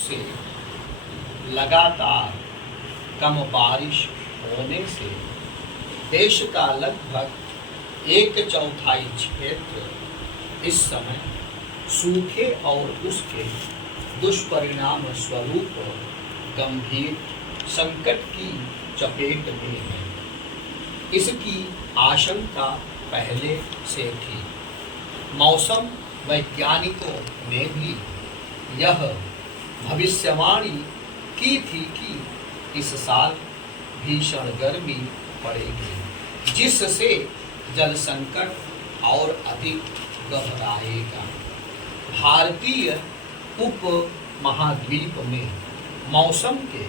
से लगातार कम बारिश होने से देश का लगभग एक चौथाई क्षेत्र इस समय सूखे और उसके दुष्परिणाम स्वरूप गंभीर संकट की चपेट में है। इसकी आशंका पहले से थी। मौसम वैज्ञानिकों ने भी यह भविष्यवाणी की थी कि इस साल भीषण गर्मी पड़ेगी, जिससे जल संकट और अधिक गहराएगा। भारतीय उप महाद्वीप में मौसम के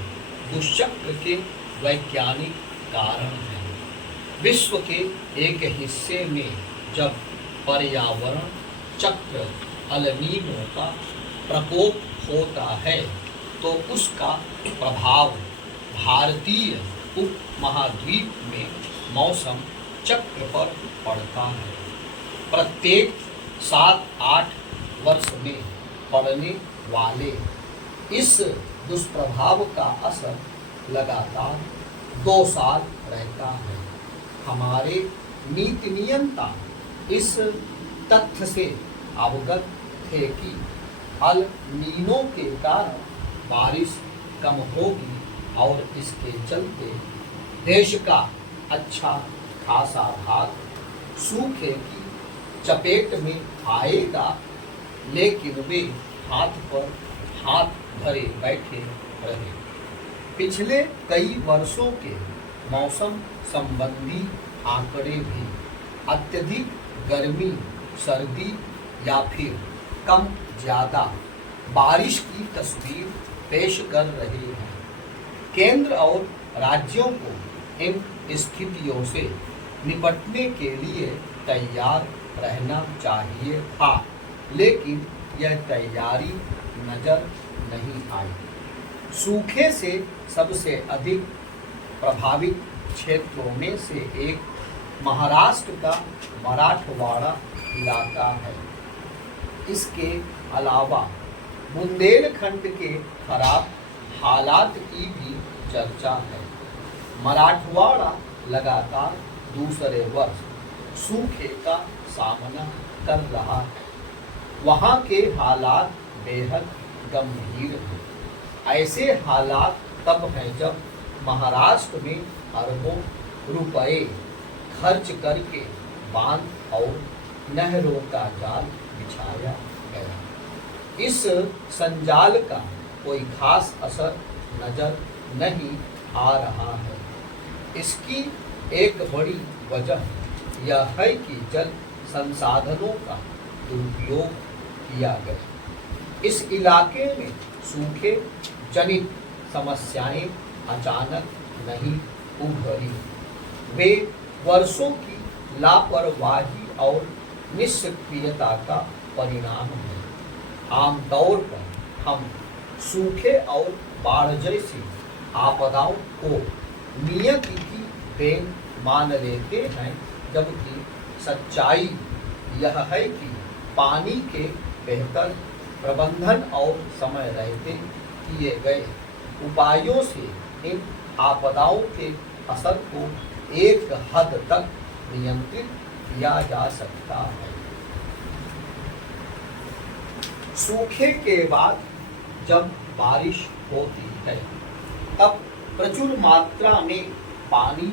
दुष्चक्र के वैज्ञानिक कारण हैं। विश्व के एक हिस्से में जब पर्यावरण चक्र अल नीनो का प्रकोप होता है तो उसका प्रभाव भारतीय उप महाद्वीप में मौसम चक्र पर पड़ता है। प्रत्येक 7-8 वर्ष में पड़ने वाले इस दुष्प्रभाव का असर लगातार 2 साल रहता है। हमारे नीति नियंता इस तथ्य से अवगत थे कि अल नीनो के कारण बारिश कम होगी और इसके चलते देश का अच्छा खासा भाग सूखे की चपेट में आएगा, लेकिन वे हाथ पर हाथ धरे बैठे रहे। पिछले कई वर्षों के मौसम संबंधी आंकड़े भी अत्यधिक गर्मी, सर्दी या फिर कम ज्यादा बारिश की तस्वीर पेश कर रहे हैं। केंद्र और राज्यों को इन स्थितियों से निपटने के लिए तैयार रहना चाहिए था, लेकिन यह तैयारी नजर नहीं आई। सूखे से सबसे अधिक प्रभावित क्षेत्रों में से एक महाराष्ट्र का मराठवाड़ा इलाका है। इसके अलावा बुंदेलखंड के खराब हालात की भी चर्चा है। मराठवाड़ा लगातार दूसरे वर्ष सूखे का सामना कर रहा है। वहाँ के हालात बेहद गंभीर हैं। ऐसे हालात तब हैं जब महाराष्ट्र में अरबों रुपए खर्च करके बांध और नहरों का जाल बिछाया गया। इस संजाल का कोई खास असर नजर नहीं आ रहा है। इसकी एक बड़ी वजह यह है कि जल संसाधनों का दुरुपयोग किया गया। इस इलाके में सूखे जनित समस्याएं अचानक नहीं उभरी। वे वर्षों की लापरवाही और निष्क्रियता का परिणाम है। आमतौर पर हम सूखे और बाढ़ जैसी आपदाओं को नियति की देन मान लेते हैं, जबकि सच्चाई यह है कि पानी के बेहतर प्रबंधन और समय रहते किए गए उपायों से इन आपदाओं के असर को एक हद तक नियंत्रित किया जा सकता है। सूखे के बाद जब बारिश होती है तब प्रचुर मात्रा में पानी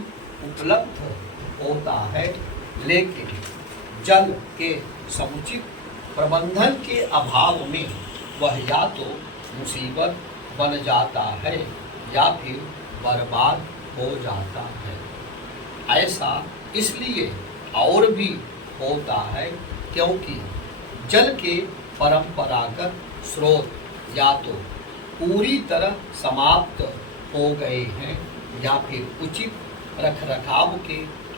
उपलब्ध होता है, लेकिन जल के समुचित प्रबंधन के अभाव में वह या तो मुसीबत बन जाता है या फिर बर्बाद हो जाता है। ऐसा इसलिए और भी होता है क्योंकि जल के परंपरागत स्रोत या तो पूरी तरह समाप्त हो गए हैं या फिर उचित रखरखाव के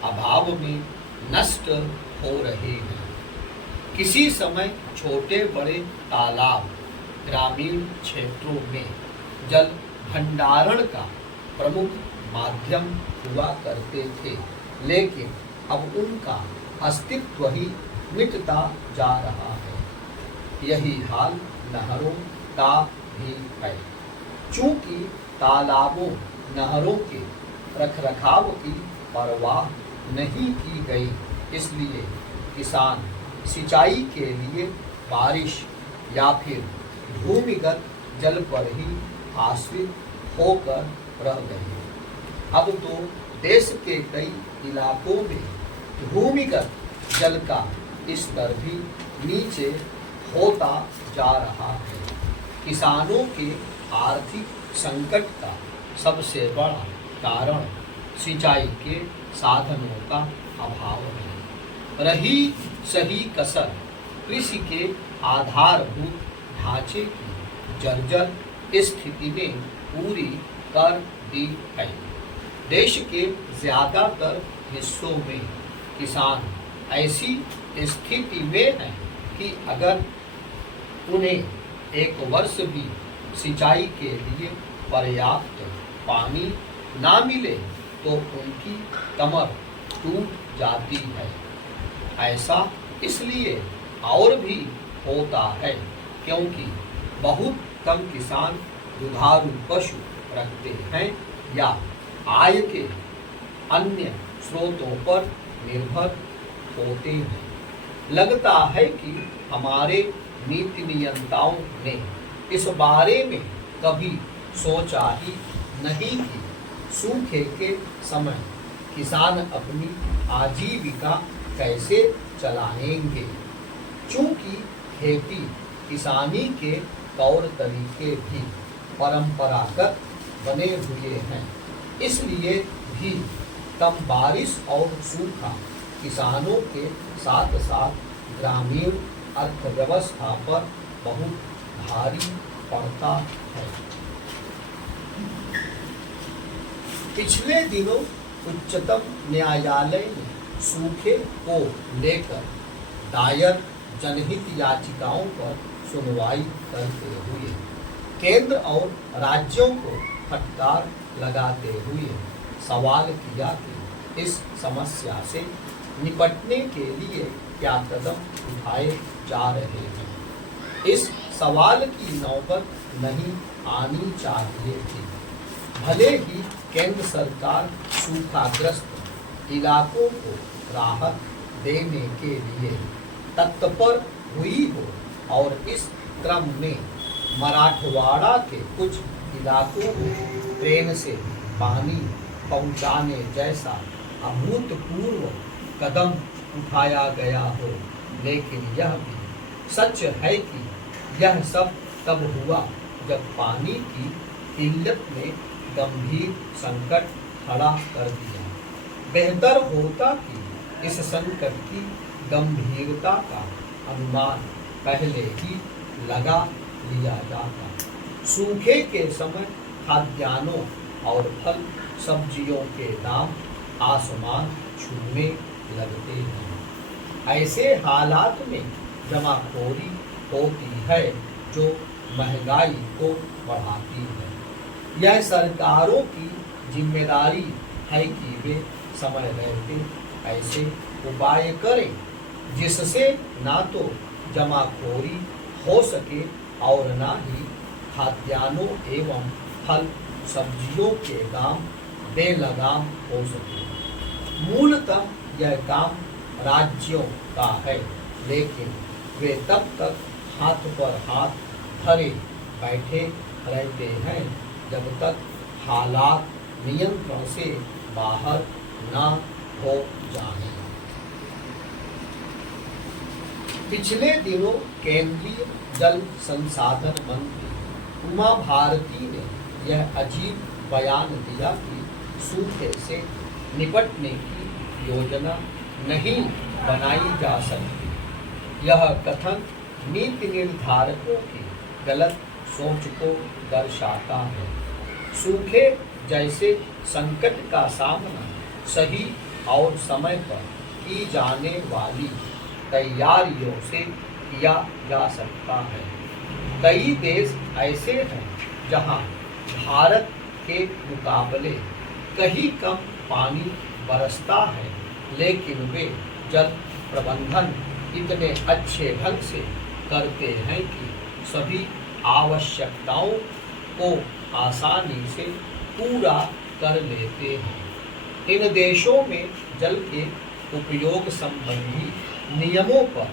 अभाव में नष्ट हो रहे हैं। किसी समय छोटे बड़े तालाब ग्रामीण क्षेत्रों में जल भंडारण का प्रमुख माध्यम हुआ करते थे, लेकिन अब उनका अस्तित्व ही मिटता जा रहा है। यही हाल नहरों का भी है। चूंकि तालाबों नहरों के रखरखाव की परवाह नहीं की गई, इसलिए किसान सिंचाई के लिए बारिश या फिर भूमिगत जल पर ही आश्रित होकर रह गए। अब तो देश के कई इलाकों में भूमिगत जल का स्तर भी नीचे होता जा रहा है। किसानों के आर्थिक संकट का सबसे बड़ा कारण सिंचाई के साधनों का अभाव है। रही सही कसर कृषि के आधारभूत ढांचे की जर्जर स्थिति ने पूरी कर दी है। देश के ज्यादातर हिस्सों में किसान ऐसी स्थिति में हैं कि अगर उन्हें एक वर्ष भी सिंचाई के लिए पर्याप्त पानी ना मिले तो उनकी कमर टूट जाती है। ऐसा इसलिए और भी होता है क्योंकि बहुत कम किसान दुधारू पशु रखते हैं या आय के अन्य स्रोतों पर निर्भर होते हैं। लगता है कि हमारे नीति नियंताओं ने इस बारे में कभी सोचा ही नहीं कि सूखे के समय किसान अपनी आजीविका कैसे चलाएंगे। चूंकि खेती किसानी के तौर तरीके भी परंपरागत बने हुए हैं, इसलिए भी कम बारिश और सूखा किसानों के साथ साथ ग्रामीण अर्थव्यवस्था पर बहुत भारी पड़ता है। पिछले दिनों उच्चतम न्यायालय ने सूखे को लेकर दायर जनहित याचिकाओं पर सुनवाई करते हुए केंद्र और राज्यों को फटकार लगाते हुए सवाल किया कि इस समस्या से निपटने के लिए क्या कदम उठाए जा रहे हैं। इस सवाल की नौबत नहीं आनी चाहिए थी। भले ही केंद्र सरकार सूखाग्रस्त इलाकों को राहत देने के लिए तत्पर हुई हो और इस क्रम में मराठवाड़ा के कुछ इलाकों को ट्रेन से पानी पहुंचाने जैसा अभूतपूर्व कदम उठाया गया हो, लेकिन यह भी सच है कि यह सब तब हुआ जब पानी की किल्लत ने गंभीर संकट खड़ा कर दिया। बेहतर होता कि इस संकट की गंभीरता का अनुमान पहले ही लगा लिया जाता। सूखे के समय खाद्यान्नों और फल सब्जियों के दाम आसमान छूने लगते हैं। ऐसे हालात में जमाखोरी होती है जो महंगाई को बढ़ाती है। यह सरकारों की जिम्मेदारी है कि वे समय रहते ऐसे उपाय करें जिससे ना तो जमाखोरी हो सके और ना ही खाद्यान्नों एवं फल सब्जियों के दाम बेलगाम हो सके। मूलतः यह काम राज्यों का है, लेकिन वे तब तक हाथ पर हाथ धरे बैठे रहते हैं जब तक हालात नियंत्रण से बाहर ना हो जाए। पिछले दिनों केंद्रीय जल संसाधन मंत्री उमा भारती ने यह अजीब बयान दिया कि सूखे से निपटने की योजना नहीं बनाई जा सकती। यह कथन नीति निर्धारकों की गलत सोच को दर्शाता है। सूखे जैसे संकट का सामना सही और समय पर की जाने वाली तैयारियों से किया जा सकता है। कई देश ऐसे हैं जहां भारत के मुकाबले कहीं कम पानी बरसता है, लेकिन वे जल प्रबंधन इतने अच्छे ढंग से करते हैं कि सभी आवश्यकताओं को आसानी से पूरा कर लेते हैं। इन देशों में जल के उपयोग संबंधी नियमों पर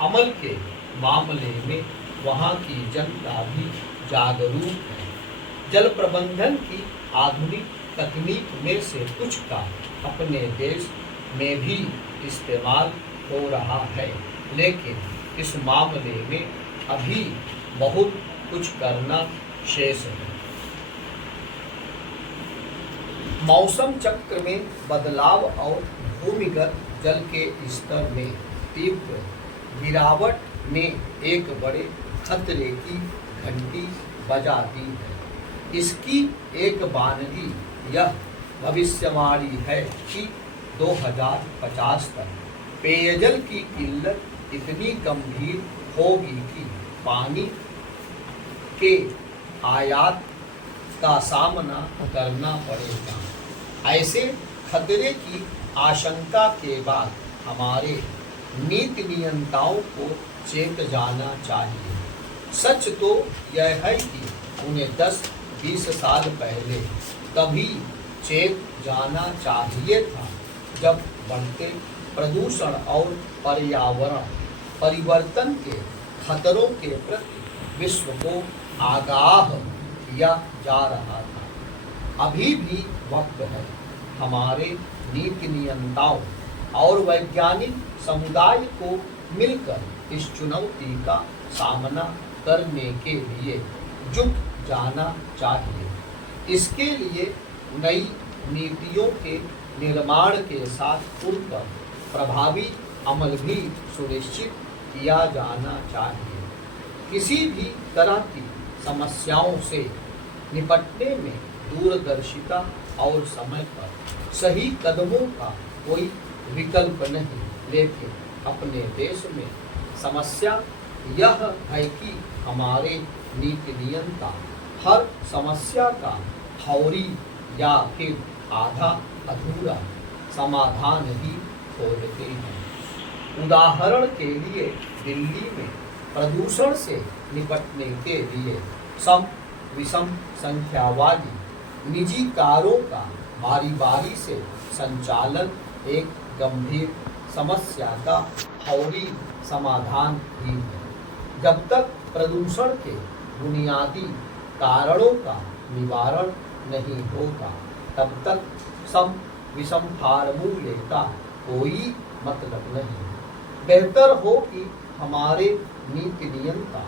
अमल के मामले में वहाँ की जनता भी जागरूक है। जल प्रबंधन की आधुनिक तकनीक में से कुछ का अपने देश में भी इस्तेमाल हो रहा है, लेकिन इस मामले में अभी बहुत कुछ करना शेष है। मौसम चक्र में बदलाव और भूमिगत जल के स्तर में तीव्र गिरावट ने एक बड़े खतरे की घंटी बजा दी है। इसकी एक वानगी यह भविष्यवाणी है कि 2050 तक पेयजल की किल्लत इतनी गंभीर होगी कि पानी के आयात का सामना करना पड़ेगा। ऐसे खतरे की आशंका के बाद हमारे नीति नियंताओं को चेत जाना चाहिए। सच तो यह है कि उन्हें 10-20 साल पहले तभी चेत जाना चाहिए था जब बढ़ते प्रदूषण और पर्यावरण परिवर्तन के खतरों के प्रति विश्व को आगाह किया जा रहा था। अभी भी वक्त है हमारे नीति नियंताओं और वैज्ञानिक समुदाय को मिलकर इस चुनौती का सामना करने के लिए जुट जाना चाहिए। इसके लिए नई नीतियों के निर्माण के साथ उन पर प्रभावी अमल भी सुनिश्चित किया जाना चाहिए। किसी भी तरह की समस्याओं से निपटने में दूरदर्शिता और समय पर सही कदमों का कोई विकल्प नहीं, लेकिन अपने देश में समस्या यह है कि हमारे नीति नियंता हर समस्या का फौरी या फिर आधा अधूरा समाधान ही खोजते हैं। उदाहरण के लिए दिल्ली में प्रदूषण से निपटने के लिए सम विषम संख्या वाली निजी कारों का बारी बारी से संचालन एक गंभीर समस्या का फौरी समाधान ही है। जब तक प्रदूषण के बुनियादी कारणों का निवारण नहीं होगा, तब तक सम विषम फार्मूले का कोई मतलब नहीं। बेहतर हो कि हमारे नीति नियंता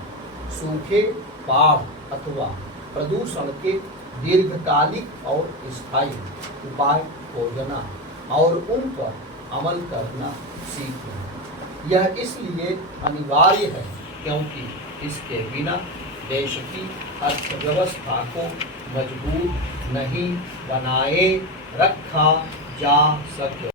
सूखे, बाढ़ अथवा प्रदूषण के दीर्घकालिक और स्थायी उपाय खोजना और उन पर अमल करना सीखें। यह इसलिए अनिवार्य है क्योंकि इसके बिना देश की अर्थव्यवस्था को मजबूत नहीं बनाए रखा जा सके।